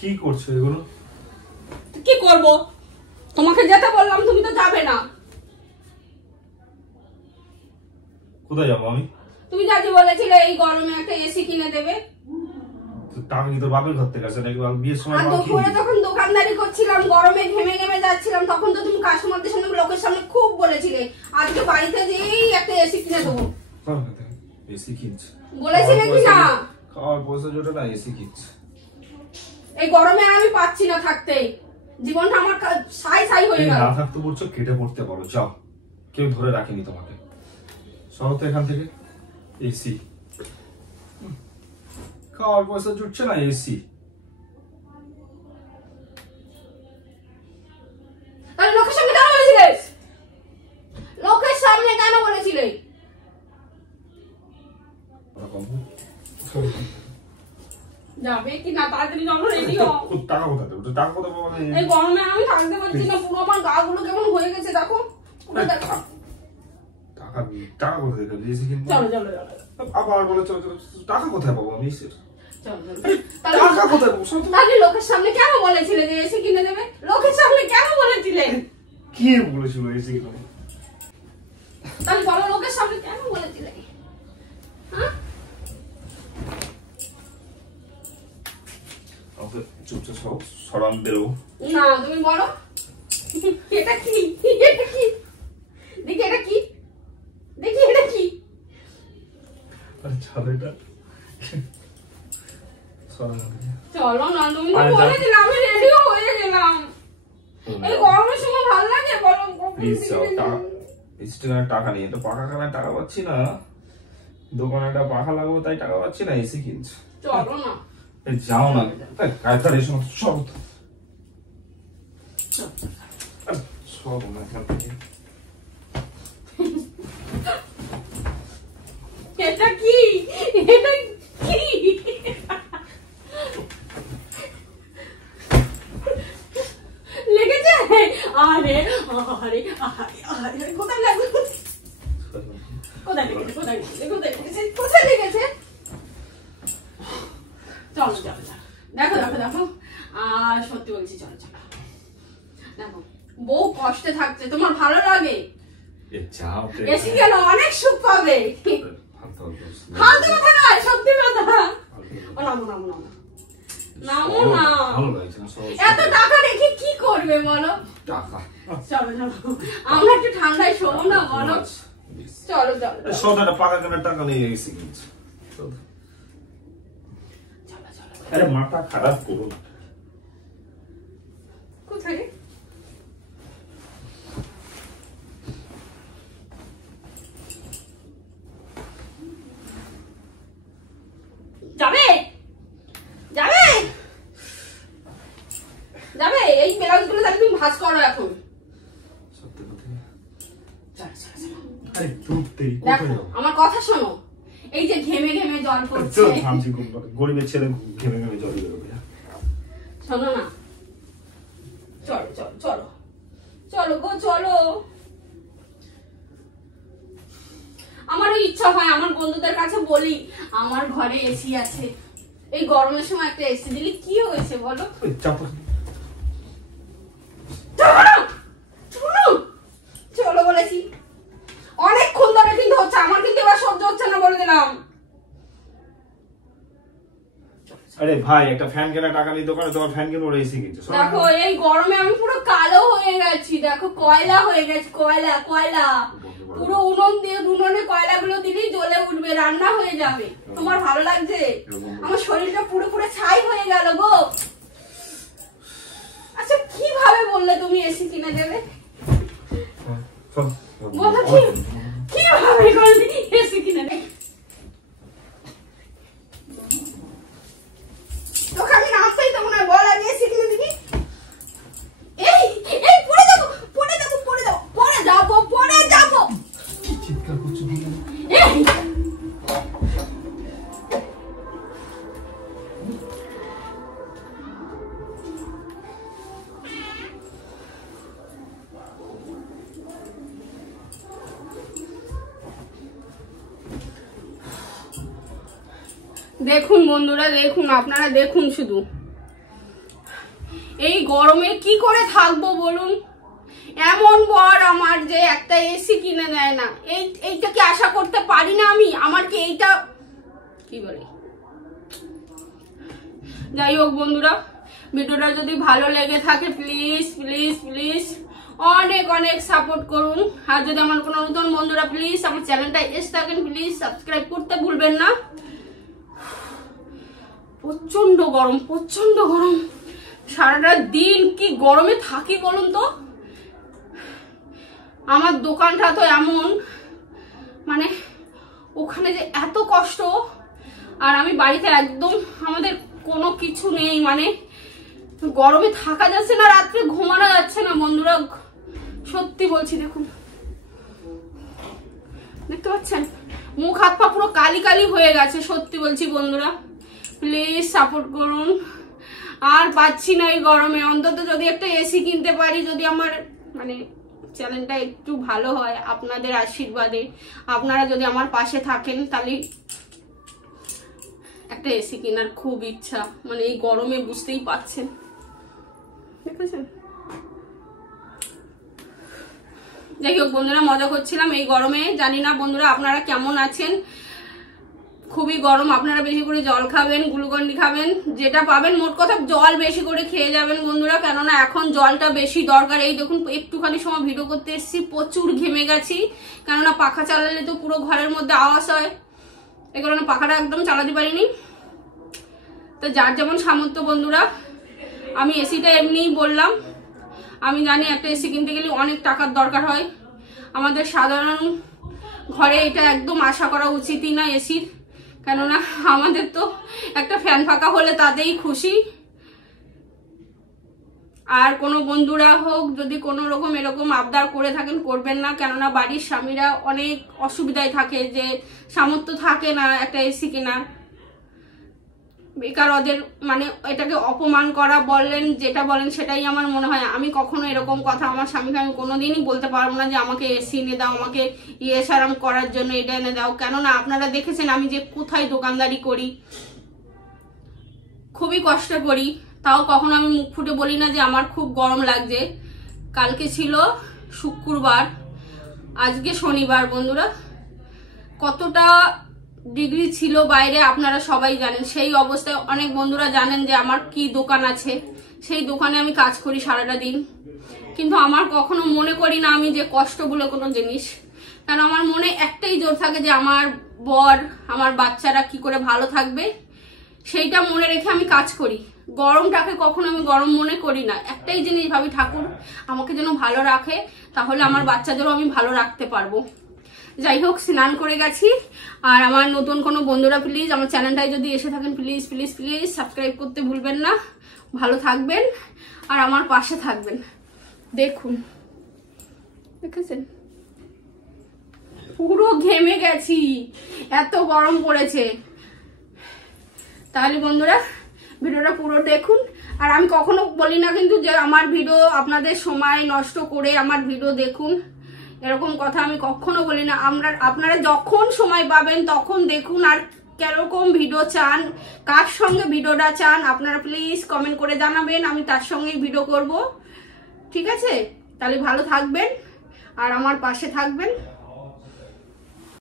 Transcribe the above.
কি করছো এগুলো? কি করব? তোমাকে যেতে বললাম, তুমি তো যাবে না। কোথায় যাবো আমি? তুমি যাকে বলেছিলে এই গরমে একটা এসি কিনে দেবে। টাকা কি তোর বাপের ঘর থেকে আসে নাকি? বিয়ের সময় দুপুরে যখন দোকানদারি করছিলাম, গরমে ঘেমে ঘেমে যাচ্ছিলাম, তখন তো তুমি কাস্টমারদের সামনে, লোকের সামনে খুব বলেছিলে আজকে বাড়িতে যেই একটা এসি কিনে দেবো। এসি কিনছে বলেছিলে কি না? খাওয়ার পয়সা জোটে না, এসি কিনছে। এই গরমে আমি পাচ্ছি না থাকতে, জীবনটা আমার সাই সাই হয়ে গেল। না থাকতে বলছো, কেটে পড়তে পারো, যাও, কেউ ধরে রাখেনি তোমাকে। সরো তো এখান থেকে। এসি খাওয়ার পয়সা জুটছে না, এসি। তাহলে লোকের সামনে কেন বলেছিলে? লোকের সামনে কেন বলেছিলে? যাবে কি না তাড়াতাড়ি চলো, রেডি হও। টাকা কোথায় দেবো? টাকা কোথায় পাবো? এই গরমে আমি থাকতে পারছি না, পুরো আমার গা গুলো কেমন হয়ে গেছে দেখো। টাকা টাকা কোথায় দেবো? এসি কিনবো। চলো চলো চলো। আবার বলে চলো চলো, টাকা কোথায় পাবো আমি? টাকা কোথায় পাবো? তাহলে লোকের সামনে কেন বলেছিলে যে এসি কিনে দেবে? লোকের সামনে কেন বলেছিলে? কে বলেছিল এসি কিনে? তাহলে বলো, লোকের সামনে কেন বলেছিলে? হ্যাঁ, ওকে চুপচাপ সরাম বেরোবো না। তুমি বলো এটা কি? এটা কি? দেখি এটা কি? দেখি এটা কি? আরে ছাড়ো এটা। চলো না, তুমি তো বলেছিলে, আমি রেডিও হয়ে গেলাম। এই গরমের সময় ভালো লাগে বলো? প্লিজ যাও। টাকা নেই, এটা পাখা কেনার টাকা পাচ্ছি না। দোকানে একটা পাখা লাগাবো তাই টাকা পাচ্ছি না, এসি কিনছে। চলো না, যাও না। কায়দার এই সময় সব সব এখান থেকে। এটা কি? এটা কি? লেগেছে? আরে আরে আরে কোথায় লাগলো? কোথায় লেগেছে? কোথায় লেগেছে? কোথায় লেগেছে? কোথায় লেগেছে? চলো চলো চলো, দেখো দেখো দেখো। আর সত্যি বলছি, চলো চলো দেখো। বউ কষ্টে থাকছে, তোমার ভালো লাগে? এসি কেন? অনেক সুখ পাবে। ফালতু কথা নয়, সত্যি কথা। নামো নামো নামো নামো না। এত টাকা রেখে কি করবে বলো? টাকা চলো চলো, আমরা একটু ঠান্ডায় শোবো না বলো? চলো চলো সদাটা পাকা কেনার টাকা নেই, এসি কিনছে। আরে মাথা খারাপ করো না। কোথায়? যাবে যাবে যাবে? এই ব্লাউজ গুলো তাহলে তুমি ভাঁজ করো এখন। সত্যি কথা। চলো চলো চলো। আরে তুই দেখো আমার কথা শোনো, এই যে ঘেমে ঘেমে জল পড়ছে। গরিবের ছেলে ঘেমে ঘেমে জল বেরোবে। শোনো না, চলো চলো চলো চলো গো চলো। আমারও ইচ্ছা হয় আমার বন্ধুদের কাছে বলি আমার ঘরে এসি আছে, এই গরমের সময় একটা এসি দিলে কি হয়েছে বলো? চলো বলেছি অনেকক্ষণ ধরে, কিন্তু হচ্ছে আমার, কিন্তু এবার সহ্য হচ্ছে না বলে দিলাম। আরে ভাই, একটা ফ্যান কেনার টাকা নেই দোকানে, তোমার ফ্যান কিনে ওরা এসি কিনছে। দেখো এই গরমে আমি পুরো কালো হয়ে গেছি, দেখো কয়লা হয়ে গেছে, কয়লা কয়লা। পুরো উনুনে কয়লা গুলো দিলেই জ্বলে উঠবে, রান্না হয়ে যাবে। তোমার ভালো লাগছে? আমার শরীরটা পুরো পুরো ছাই হয়ে গেল গো। আচ্ছা কিভাবে বললে তুমি এসি কিনে দেবে? বলো কিভাবে বললি এসি কিনে দেবে? তোকে আমি নাচতেই তো মনে হয়, বল আমি এসি কিনে দিবি। এই এই পড়ে যাবো পড়ে যাবো পড়ে যাবো পড়ে যাবো পড়ে যাবো। কি চিৎকার করছো? দেখুন বন্ধুরা, দেখুন আপনারা, দেখুন শুধু এই গরমে কি করে থাকবো বলুন? এমন বর আমার যে একটা এসি কিনে দেয় না, এইটা কি আশা করতে পারি না আমি? আমার কি এইটা কি বলে? যাই হোক বন্ধুরা, ভিডিওটা যদি ভালো লেগে থাকে প্লিজ প্লিজ প্লিজ অনেক অনেক সাপোর্ট করুন। আর যদি আমার কোনো নতুন বন্ধুরা প্লিজ আমার চ্যানেলটা এসে থাকেন প্লিজ সাবস্ক্রাইব করতে ভুলবেন না। প্রচন্ড গরম, প্রচন্ড গরম, সারাটা দিন কি গরমে থাকি বলুন তো। আমার দোকানটা তো এমন, মানে ওখানে যে এত কষ্ট, আর আমি বাড়িতে একদম আমাদের কোনো কিছু নেই, মানে গরমে থাকা যাচ্ছে না, রাত্রে ঘুমানো যাচ্ছে না বন্ধুরা, সত্যি বলছি। দেখুন, দেখতে পাচ্ছেন মুখ হাত পা পুরো কালি কালি হয়ে গেছে, সত্যি বলছি বন্ধুরা। প্লিজ সাপোর্ট করুন। আর পাচ্ছি না এই গরমে, অন্তত যদি একটা এসি কিনতে পারি, যদি আমার মানে চ্যানেলটা একটু ভালো হয় আপনাদের আশীর্বাদে, আপনারা যদি আমার পাশে থাকেন, তাহলে একটা এসি কেনার খুব ইচ্ছা, মানে এই গরমে বুঝতেই পাচ্ছেন, দেখেছেন। যাই হোক বন্ধুরা, মজা করছিলাম এই গরমে। জানি না বন্ধুরা আপনারা কেমন আছেন, খুবই গরম। আপনারা বেশি করে জল খাবেন, গ্লুকন্ডি খাবেন, যেটা পাবেন, মোট কথা জল বেশি করে খেয়ে যাবেন বন্ধুরা, কেননা এখন জলটা বেশি দরকার। এই দেখুন একটুখানি সময় ভিডিও করতে এসেছি, প্রচুর ঘেমে গেছি, কেননা পাখা চালালে তো পুরো ঘরের মধ্যে আওয়াজ হয়, এই কারণে পাখাটা একদম চালাতে পারিনি। তো যার যেমন সামর্থ্য বন্ধুরা, আমি এসিটা এমনিই বললাম, আমি জানি একটা এসি কিনতে গেলে অনেক টাকার দরকার হয়, আমাদের সাধারণ ঘরে এটা একদম আশা করা উচিতই না এসির, কেননা আমাদের তো একটা ফ্যান ফাঁকা হলে তাতেই খুশি। আর কোনো বন্ধুরা হোক যদি কোনো রকম এরকম আবদার করে থাকেন, করবেন না, কেননা বাড়ির স্বামীরা অনেক অসুবিধায় থাকে, যে সামর্থ্য থাকে না একটা এসি কেনার। বেকার ওদের মানে এটাকে অপমান করা বললেন, যেটা বলেন সেটাই আমার মনে হয়। আমি কখনো এরকম কথা আমার স্বামীকে আমি কোনোদিনই বলতে পারবো না যে আমাকে এসি এনে দাও, আমাকে সারাম করার জন্য এটা এনে দাও, কেননা আপনারা দেখেছেন আমি যে কোথায় দোকানদারি করি, খুবই কষ্ট করি, তাও কখনো আমি মুখ ফুটে বলি না যে আমার খুব গরম লাগছে। কালকে ছিল শুক্রবার, আজকে শনিবার বন্ধুরা, কতটা ডিগ্রি ছিল বাইরে আপনারা সবাই জানেন। সেই অবস্থায় অনেক বন্ধুরা জানেন যে আমার কি দোকান আছে, সেই দোকানে আমি কাজ করি সারাটা দিন, কিন্তু আমার কখনো মনে করি না আমি যে কষ্ট বলে কোনো জিনিস, কারণ আমার মনে একটাই জোর থাকে যে আমার বর আমার বাচ্চারা কি করে ভালো থাকবে, সেইটা মনে রেখে আমি কাজ করি। গরমটাকে কখনো আমি গরম মনে করি না, একটাই জিনিস ভাবি, ঠাকুর আমাকে যেন ভালো রাখে, তাহলে আমার বাচ্চাদেরও আমি ভালো রাখতে পারবো। যাই হোক, স্নান করে গেছি। আর আমার নতুন কোনো বন্ধুরা প্লিজ আমার চ্যানেলটায় যদি এসে থাকেন প্লিজ প্লিজ প্লিজ সাবস্ক্রাইব করতে ভুলবেন না। ভালো থাকবেন আর আমার পাশে থাকবেন। দেখুন, দেখেছেন পুরো ঘেমে গেছি, এত গরম পড়েছে। তাহলে বন্ধুরা ভিডিওটা পুরো দেখুন। আর আমি কখনো বলি না কিন্তু যে আমার ভিডিও আপনাদের সময় নষ্ট করে আমার ভিডিও দেখুন, এরকম কথা আমি কখনো বলি না। আপনারা যখন সময় পাবেন তখন দেখুন। আর কিরকম ভিডিও চান, কার সঙ্গে ভিডিওটা চান, আপনারা প্লিজ কমেন্ট করে জানাবেন, আমি তার সঙ্গেই ভিডিও করব। ঠিক আছে, তাহলে ভালো থাকবেন আর আমার পাশে থাকবেন।